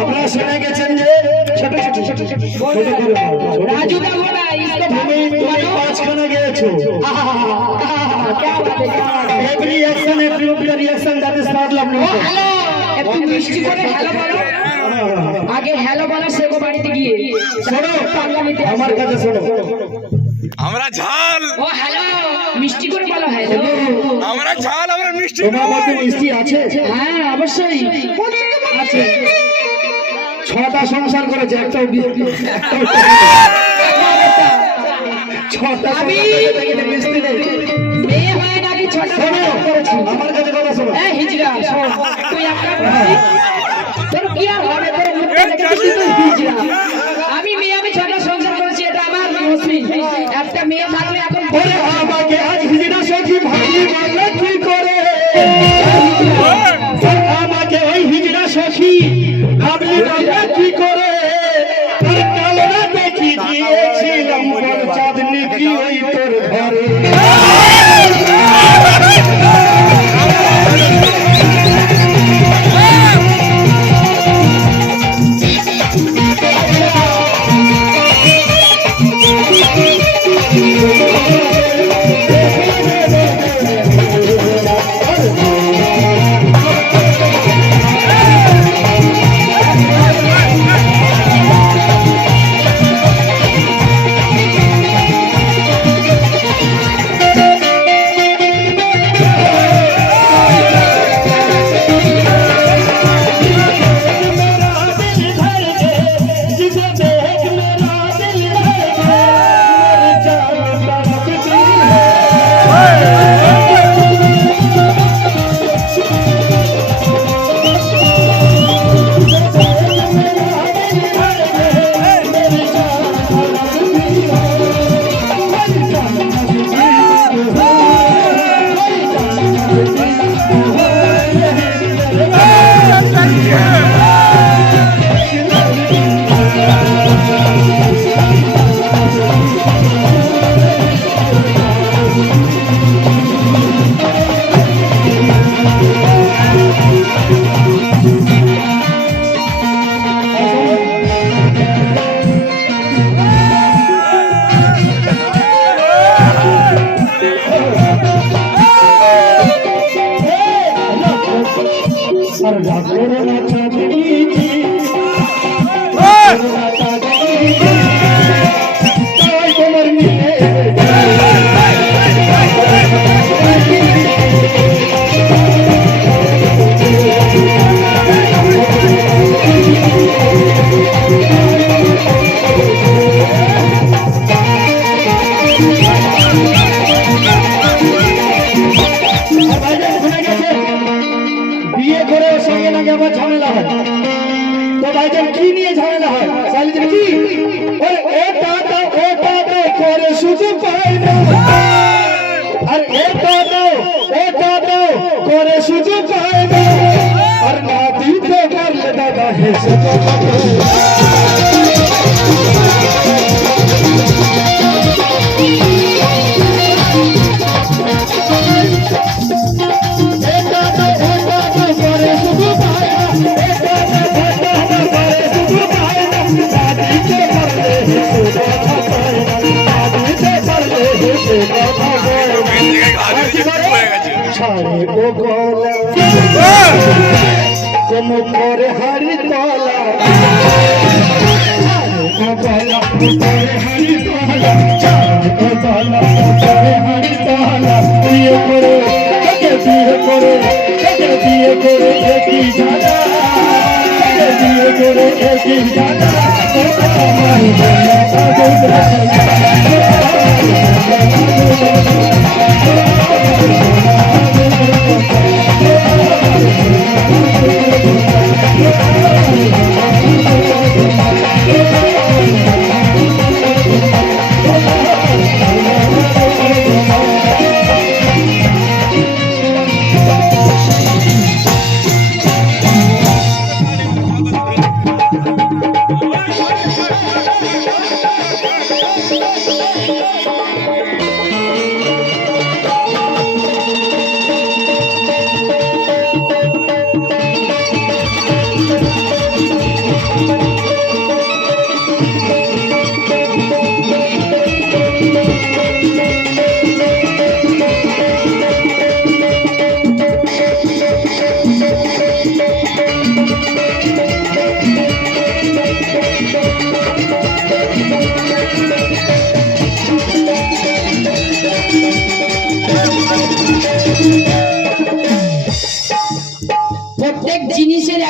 আপনারা শুনে গেছেন যে ছোট ছোট ছোট ছোট রাজু দা बोला इसको তুমি পাঁচখানা গেছো क्या बात है every action every reaction that is not love hello একটু মিষ্টি করে হ্যালো বলো আগে হ্যালো বলো সেগো বাড়িতে গিয়ে শোনো আমার কাছে শোনো আমরা ঝাল ও হ্যালো মিষ্টি করে বলো হ্যালো আমরা ঝাল আমরা মিষ্টি তোমার মধ্যে মিষ্টি আছে হ্যাঁ অবশ্যই আছে ছটা সংসার করেছে একটা ছটা আমি মিষ্টি নেই মেয়ে হয় নাকি ছটা করেছি আমার কাছে কথা শোনো এই হিজড়া শোন তুই একটা তোর কি আর হবে তোর মুখ থেকে তুই হিজড়া আমি মেয়ে আমি ছটা সংসার করেছি এটা আমার মুসলিম একটা মেয়ে থাকলে এখন বলে আমাকে আজ হিজড়া সখী ভাই বললে কি করে আমাকে ওই হিজড়া সখী ভাবলি বললে কি করে কাল রাতে কি দিয়েছিলাম বল চাঁদনি কি ওই তোর ঘরে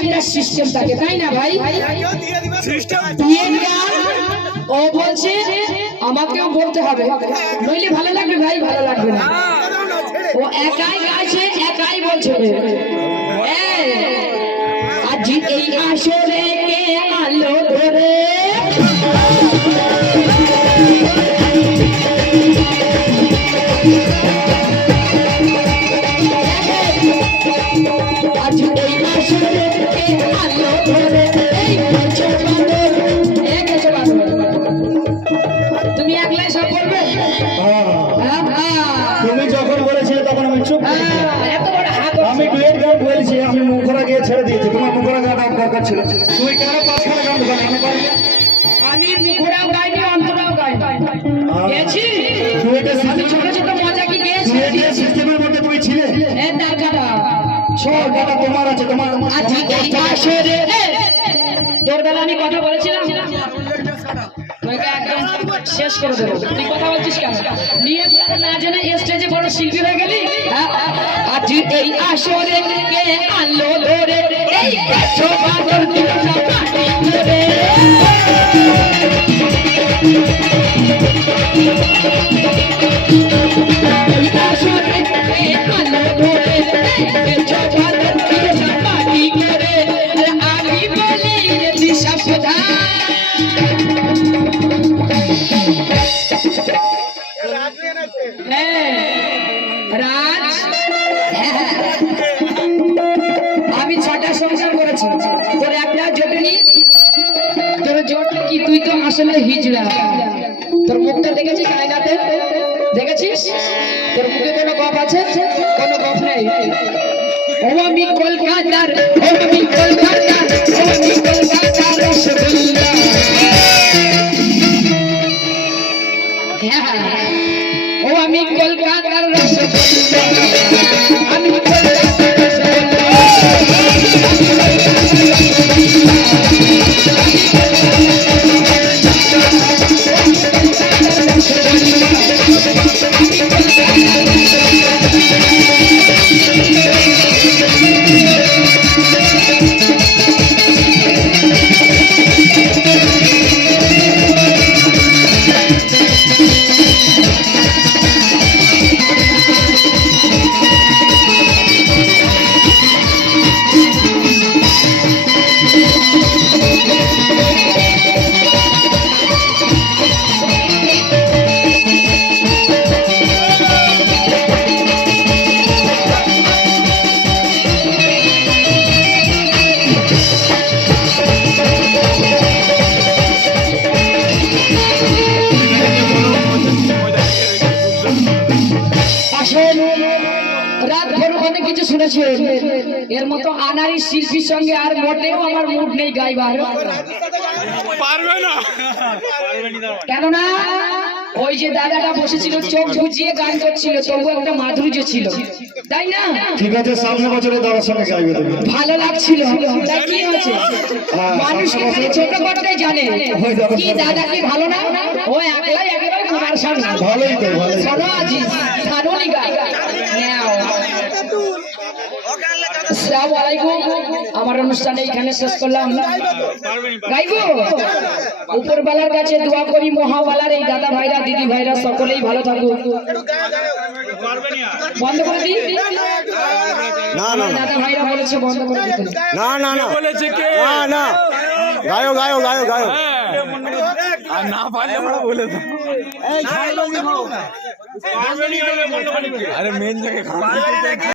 একটা সিস্টেম থাকে, তাই না ভাই? সিস্টেম বিয়ের গান ও বলছে আমাকেও বলতে হবে, নইলে ভালো লাগবে ভাই, ভালো লাগবে না। ও একাই গাইছে, একাই বলছে এই, আজ এই আসরে কে আলো ধরে আজ এই আসরে কে আলো ধরে এই বছর বাদল, এক বছর বাদল। তুমি একলাই সব করবে? তুমি যখন বলেছিলে তখন আমি চুপ করে ছিলাম। এত বড় হাত আমি ডুয়েট গান বলছি, আমি মুখরা গিয়ে ছেড়ে দিয়েছি। তোমার মুখরা গান দরকার ছিল, তুমি কেন পাঁচখানা গান ঢোকালে? আমি পারি না। আমি মুখরাও গাইনি, অন্তরাও গাইনি, গেছি ডুয়েটের আমি ছোট ছোট মজা কি গেছি। ডুয়েটের সিস্টেমের মধ্যে তুমি ছিলে। এ তার কথা সব কথা তোমার আছে, তোমার আজ এই আসরে তোর বেলা আমি কথা বলেছিলাম, তোকে একদম শেষ করে দেবো। তুই কথা বলছিস কেন? নিয়ে না জেনে স্টেজে বড় শিল্পী হয়ে গেলি। আজ এই আসরে কে আলো ধরে এই গাছো বাদল দিল না পানি ধরে। এই আসরে কে আলো ধরে এই গাছো বাদল দিল না পানি ধরে। আমি বলি যে সাবধান রাজ, আমি 6টা সংসার করেছি, তোর একটা জোটেনি। তোর জোটলে কি? তুই তো আসলে হিজড়া। তোর মুখটা দেখেছিস আয়নাতে? দেখেছিস তোর মুখে কোনো গপ আছে? কোনো গপ নেই। ও আমি কলকাতার, ও আমি কলকাতার, ও আমি কলকাতার রসগোল্লা। ও আমি কলকাতার রসগোল্লা, আমি কলকাতার রসগোল্লা। রাত ভোর অনেক কিছু শুনেছি, এর মতো আনারি শিল্পীর সঙ্গে আর মোটেও আমার মুড নেই গাইবার। পারবে না, কেননা ওই যে দাদাটা বসেছিল চোখ বুঝিয়ে গান করছিল, তবু একটা মাধুর্য ছিল, তাই না? ঠিক আছে, সামনে বছরে দাদার সঙ্গে গাইবে তুমি। ভালো লাগছিল। তাই কি হয়েছে? মানুষকে খালি ছোট করতে জানে কি দাদা কি ভালো না? ও একলাই একেবারে কুমার শানু। ভালোই তো, ভালোই। শোনো আজিজ ধারণী গাই নাও। আসসালামু আলাইকুম, আমার অনুষ্ঠানে এখানে শেষ করলাম। গাইবো? উপরবেলার কাছে দোয়া করি মহাবালার এই দাদা ভাইরা দিদি ভাইরা সকলেই ভালো থাকুক। বন্ধ করে দিই? না না দাদা ভাইরা বলেছে বন্ধ করে দিতে। না না না বলেছে কে? না না গায়ো গায়ো গায়ো গায়ো আর না পারলে আমরা বলে দাও। আরে মেন জায়গায়